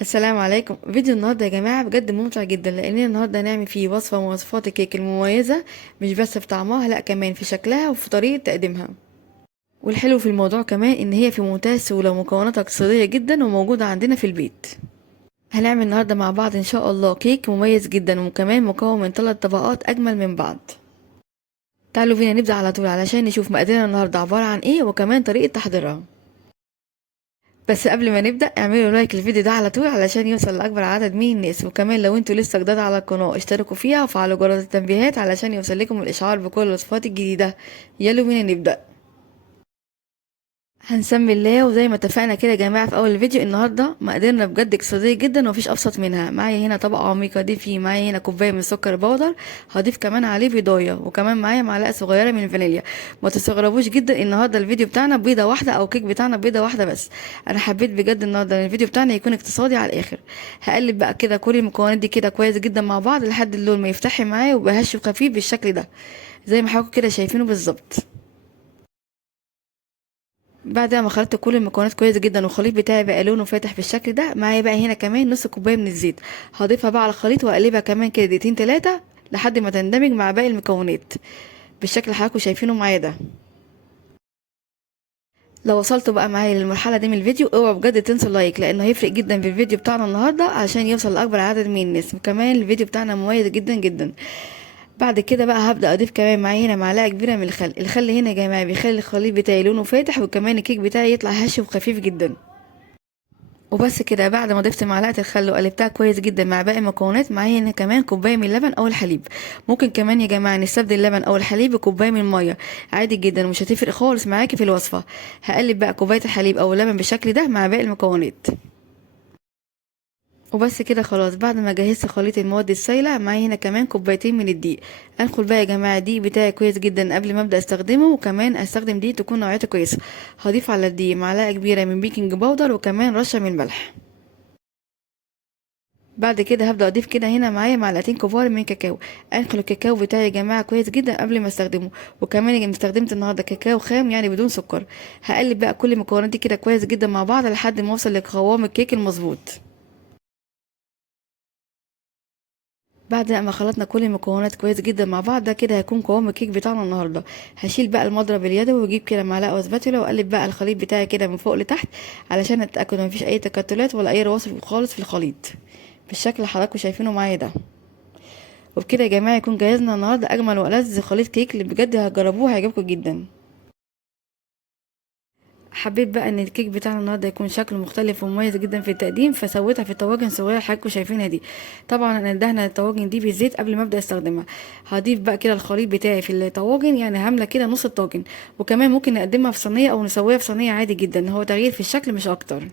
السلام عليكم. فيديو النهارده يا جماعه بجد ممتع جدا، لاننا النهارده هنعمل فيه وصفه من وصفات الكيك المميزه، مش بس في طعمها لا كمان في شكلها وفي طريقه تقديمها. والحلو في الموضوع كمان ان هي في منتهى السهوله ومكوناتها اقتصاديه جدا وموجوده عندنا في البيت. هنعمل النهارده مع بعض ان شاء الله كيك مميز جدا وكمان مكون من 3 طبقات اجمل من بعض. تعالوا بينا نبدا على طول علشان نشوف مقاديرنا النهارده عباره عن ايه وكمان طريقه تحضيرها. بس قبل ما نبدأ اعملوا لايك للفيديو ده على طول علشان يوصل لأكبر عدد من الناس، وكمان لو انتوا لسه جداد على القناة اشتركوا فيها وفعلوا جرس التنبيهات علشان يوصل لكم الإشعار بكل الوصفات الجديدة. يلا بينا نبدأ. هنسمي الله، وزي ما اتفقنا كده يا جماعه في اول الفيديو، النهارده مقاديرنا بجد اقتصاديه جدا ومفيش ابسط منها. معايا هنا طبق عميق اضيف فيه، معايا هنا كوبايه من السكر بودر، هضيف كمان عليه بيضايه، وكمان معايا معلقه صغيره من الفانيليا. ما تستغربوش جدا النهارده الفيديو بتاعنا بيضه واحده او كيك بتاعنا بيضه واحده بس. انا حبيت بجد النهارده ان الفيديو بتاعنا يكون اقتصادي على الاخر. هقلب بقى كده كل المكونات دي كده كويس جدا مع بعض لحد اللون ما يفتحي معايا ويبقى هش وخفيف بالشكل ده، زي ما حضراتكم كده شايفينه بالظبط. بعد ما خلطت كل المكونات كويس جدا والخليط بتاعي بقى لونه فاتح بالشكل ده، معايا بقى هنا كمان نص كوبايه من الزيت. هضيفها بقى على الخليط واقلبها كمان كده دقيقتين 3 لحد ما تندمج مع باقي المكونات بالشكل اللي حضراتكم شايفينه معايا ده. لو وصلتوا بقى معايا للمرحله دي من الفيديو اوعوا بجد تنسوا اللايك، لانه هيفرق جدا في الفيديو بتاعنا النهارده عشان يوصل لاكبر عدد من الناس، وكمان الفيديو بتاعنا مميز جدا جدا. بعد كده بقى هبدأ اضيف كمان معايا هنا معلقة كبيرة من الخل. الخل هنا يا جماعة بيخلي الخليط بتاعي لونه فاتح، وكمان الكيك بتاعي يطلع هش وخفيف جدا. وبس كده، بعد ما ضفت معلقة الخل وقلبتها كويس جدا مع باقي المكونات، معايا هنا كمان كوباية من اللبن او الحليب. ممكن كمان يا جماعة نستبدل اللبن او الحليب بكوباية من المية، عادي جدا مش هتفرق خالص معاكي في الوصفة. هقلب بقى كوباية الحليب او اللبن بالشكل ده مع باقي المكونات. وبس كده خلاص، بعد ما جهزت خليط المواد السائله، معايا هنا كمان كوبايتين من الدقيق. انخل بقى يا جماعه الدقيق بتاعي كويس جدا قبل ما ابدا استخدمه، وكمان استخدم دقيق تكون نوعيته كويسه. هضيف على الدقيق معلقه كبيره من بيكنج باودر وكمان رشه من الملح. بعد كده هبدا اضيف كده هنا معايا معلقتين كبار من كاكاو. انخل الكاكاو بتاعي يا جماعه كويس جدا قبل ما استخدمه، وكمان استخدمت النهارده كاكاو خام يعني بدون سكر. هقلب بقى كل المكونات دي كده كويس جدا مع بعض لحد ما اوصل لقوام الكيك المظبوط. بعد ما خلطنا كل المكونات كويس جدا مع بعض، ده كده هيكون قوام الكيك بتاعنا النهارده. هشيل بقى المضرب اليدوي واجيب كده معلقه واسباتيولا واقلب بقى الخليط بتاعي كده من فوق لتحت علشان اتاكد مفيش اي تكتلات ولا اي رواسب خالص في الخليط بالشكل اللي حضراتكم شايفينه معايا ده. وبكده يا جماعه يكون جهزنا النهارده اجمل والذ خليط كيك اللي بجد هتجربوه هيعجبكم جدا. حبيت بقى ان الكيك بتاعنا النهارده يكون شكله مختلف ومميز جدا في التقديم، فسويتها في طواجن صغيره حضراتكم شايفينها دي. طبعا انا دهنه الطواجن دي بالزيت قبل ما ابدا استخدمها. هضيف بقى كده الخليط بتاعي في الطواجن، يعني هامله كده نص الطاجن، وكمان ممكن نقدمها في صينيه او نسويها في صينيه عادي جدا، هو تغيير في الشكل مش اكتر.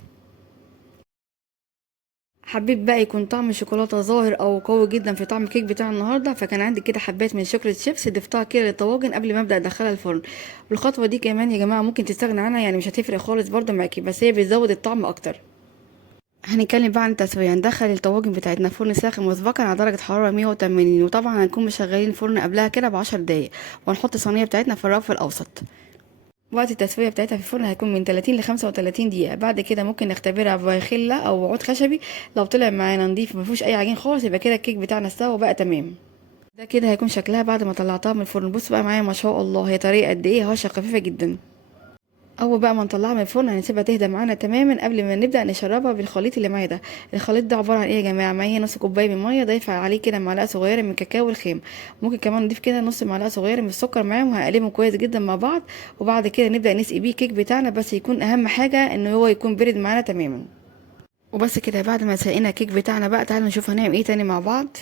حبيت بقى يكون طعم الشوكولاته ظاهر او قوي جدا في طعم الكيك بتاع النهارده، فكان عندي كده حبات من شوكولاته شيبس ضفتها كده للطواجن قبل ما ابدا ادخلها الفرن. والخطوه دي كمان يا جماعه ممكن تستغنى عنها، يعني مش هتفرق خالص برضه معاكي، بس هي بتزود الطعم اكتر. هنتكلم بقى عن التسويه. هندخل الطواجن بتاعتنا فرن ساخن مسبقا على درجه حراره 180، وطبعا هنكون مشغلين الفرن قبلها كده ب10 دقايق، وهنحط الصينيه بتاعتنا في الرف الاوسط. وقت التسويه بتاعتها في الفرن هيكون من 30 ل 35 دقيقه. بعد كده ممكن نختبرها بخله او عود خشبي، لو طلع معانا نضيف مفيهوش اي عجين خالص يبقى كده الكيك بتاعنا استوى وبقى تمام. ده كده هيكون شكلها بعد ما طلعتها من الفرن. بص بقى معايا ما شاء الله، هي طريه قد ايه، هشه خفيفه جدا. اول بقى ما نطلعها من الفرن هنسيبها تهدى معانا تماما قبل ما نبدا نشربها بالخليط اللي معايا ده. الخليط ده عباره عن ايه يا جماعه؟ معايا نص كوبايه من ميه، ضايفه عليه كده معلقه صغيره من كاكاو الخام. ممكن كمان نضيف كده نص معلقه صغيره من السكر معاهم، وهقلبهم كويس جدا مع بعض. وبعد كده نبدا نسقي بيه الكيك بتاعنا، بس يكون اهم حاجه ان هو يكون برد معانا تماما. وبس كده، بعد ما سقينا الكيك بتاعنا بقى، تعالوا نشوف هنعمل ايه تاني مع بعض.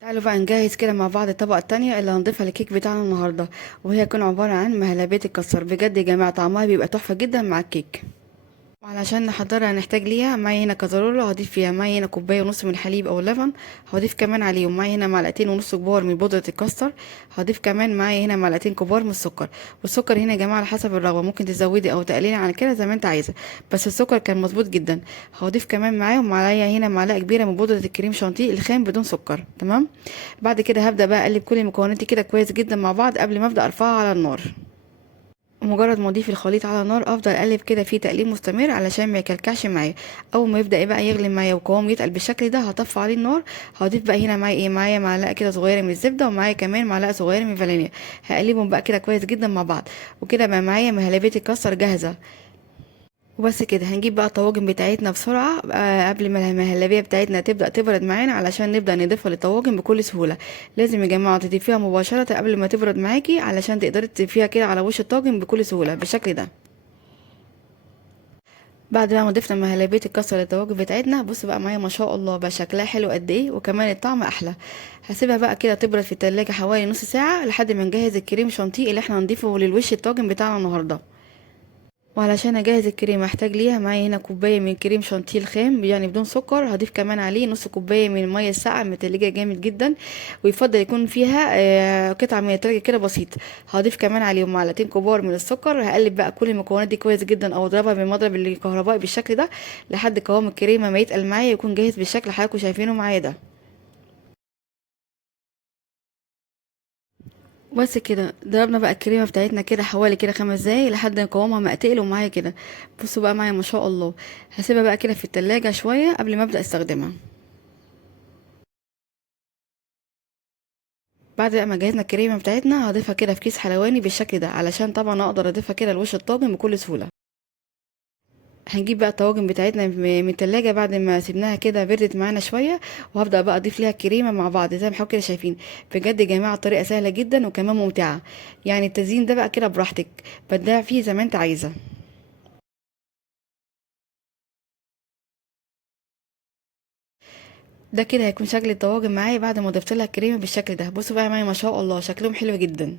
تعالوا بقى نجهز كده مع بعض الطبقة التانية اللي هنضيفها للكيك بتاعنا النهاردة، وهي هتكون عبارة عن مهلبية الكسر. بجد يا جماعة طعمها بيبقى تحفة جدا مع الكيك. وعلشان نحضرها هنحتاج ليها، معايا هنا كزرولة هضيف فيها، معايا هنا كوباية ونص من الحليب او اللبن. هضيف كمان عليهم معايا هنا معلقتين ونص كبار من بودرة الكاستر. هضيف كمان معايا هنا معلقتين كبار من السكر. والسكر هنا يا جماعة على حسب الرغبة، ممكن تزودي او تقللي عن كده زي ما انت عايزة، بس السكر كان مظبوط جدا. هضيف كمان معاهم معايا هنا معلقة كبيرة من بودرة الكريم شانتيه الخام بدون سكر. تمام. بعد كده هبدأ بقى اقلب كل المكونات دي كده كويس جدا مع بعض قبل ما ابدأ ارفعها على النار. ومجرد ما اضيف الخليط على النار افضل اقلب كده فيه تقليب مستمر علشان ما يكلكعش معايا. اول ما يبدا بقى يغلي معايا وقوام يتقل بالشكل ده هطفي عليه النار. هضيف بقى هنا معايا معايا معلقه كده صغيره من الزبده، ومعايا كمان معلقه صغيره من الفانيليا. هقلبهم بقى كده كويس جدا مع بعض. وكده بقى معايا مهلبيه الكسر جاهزه. وبس كده هنجيب بقى الطواجن بتاعتنا بسرعة قبل ما المهلبية بتاعتنا تبدأ تبرد معانا علشان نبدأ نضيفها للطواجن بكل سهولة. لازم يا جماعة تضيفيها مباشرة قبل ما تبرد معاكي علشان تقدري تضيفيها كده على وش الطاجن بكل سهولة بالشكل ده. بعد بقى ما ضفنا مهلبية الكسر للطواجن بتاعتنا، بص بقى معايا ما شاء الله بقى شكلها حلو قد ايه، وكمان الطعم احلى. هسيبها بقى كده تبرد في التلاجة حوالي نص ساعة لحد ما نجهز الكريم شانتيه اللي احنا هنضيفه للوش الطاجن بتاعنا النهارده. وعلشان اجهز الكريمه هحتاج ليها معايا هنا كوبايه من كريم شانتيه الخام يعني بدون سكر. هضيف كمان عليه نص كوبايه من الميه الساقعه متلجه جامد جدا، ويفضل يكون فيها قطعه من التلج كده بسيط. هضيف كمان عليهم معلقتين كبار من السكر. هقلب بقى كل المكونات دي كويس جدا او اضربها بالمضرب الكهربائي بالشكل ده لحد قوام الكريمه ما يتقل معايا يكون جاهز بالشكل اللي حضراتكم شايفينه معايا ده. بس كده ضربنا بقى الكريمه بتاعتنا كده حوالي كده 5 دقايق لحد ما قوامها ما تقل ومعايا كده. بصوا بقى معايا ما شاء الله. هسيبها بقى كده في التلاجة شويه قبل ما ابدا استخدمها. بعد بقى ما جهزنا الكريمه بتاعتنا هضيفها كده في كيس حلواني بالشكل ده علشان طبعا اقدر اضيفها كده لوش الطاجن بكل سهوله. هنجيب بقى الطواجن بتاعتنا من التلاجة بعد ما سيبناها كده بردت معانا شويه، وهبدا بقى اضيف ليها الكريمه مع بعض زي ما حضراتكم كده شايفين. بجد يا جماعه الطريقه سهله جدا وكمان ممتعه. يعني التزيين ده بقى كده براحتك، بدع فيه زي ما انت عايزه. ده كده هيكون شكل الطواجن معايا بعد ما ضفت لها الكريمه بالشكل ده. بصوا بقى معايا ما شاء الله شكلهم حلو جدا.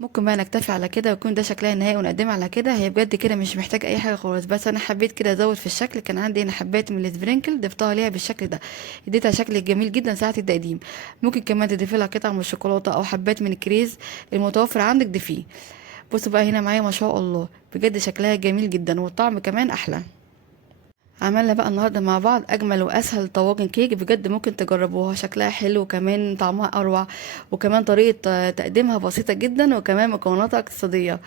ممكن بقى نكتفي على كده ويكون ده شكلها النهائي ونقدمها على كده. هي بجد كده مش محتاجه اي حاجه خالص، بس انا حبيت كده ازود في الشكل. كان عندي هنا حبات من السبرينكل ضفتها ليها بالشكل ده، اديتها شكل جميل جدا ساعه التقديم. ممكن كمان تضيفي لها قطع من الشوكولاته او حبات من الكريز المتوفر عندك ضيفيه. بصوا بقى هنا معايا ما شاء الله بجد شكلها جميل جدا والطعم كمان احلى. عملنا بقى النهارده مع بعض اجمل واسهل طواجن كيك بجد ممكن تجربوها. شكلها حلو وكمان طعمها اروع، وكمان طريقه تقديمها بسيطه جدا، وكمان مكوناتها اقتصاديه.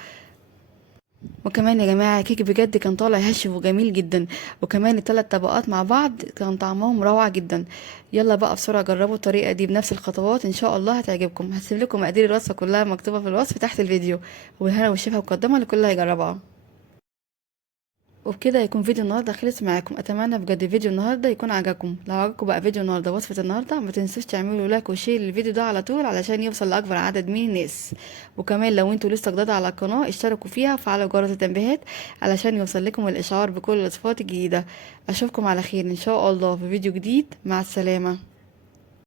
وكمان يا جماعه كيك بجد كان طالع هش وجميل جدا، وكمان الثلاث طبقات مع بعض كان طعمهم روعه جدا. يلا بقى بسرعه جربوا الطريقه دي بنفس الخطوات ان شاء الله هتعجبكم. هسيب لكم مقادير الوصفه كلها مكتوبه في الوصف تحت الفيديو، والهنا والشفا مقدمه لكل اللي هيجربها. وبكده يكون فيديو النهارده خلص معاكم. اتمنى بجد فيديو النهارده يكون عجبكم. لو عجبكم بقى فيديو النهارده وصفه النهارده ما تنسوش تعملوا لايك وشير للفيديو ده على طول علشان يوصل لاكبر عدد من الناس. وكمان لو انتوا لسه جداد على القناه اشتركوا فيها وفعلوا جرس التنبيهات علشان يوصل لكم الاشعار بكل الوصفات الجديده. اشوفكم على خير ان شاء الله في فيديو جديد. مع السلامه.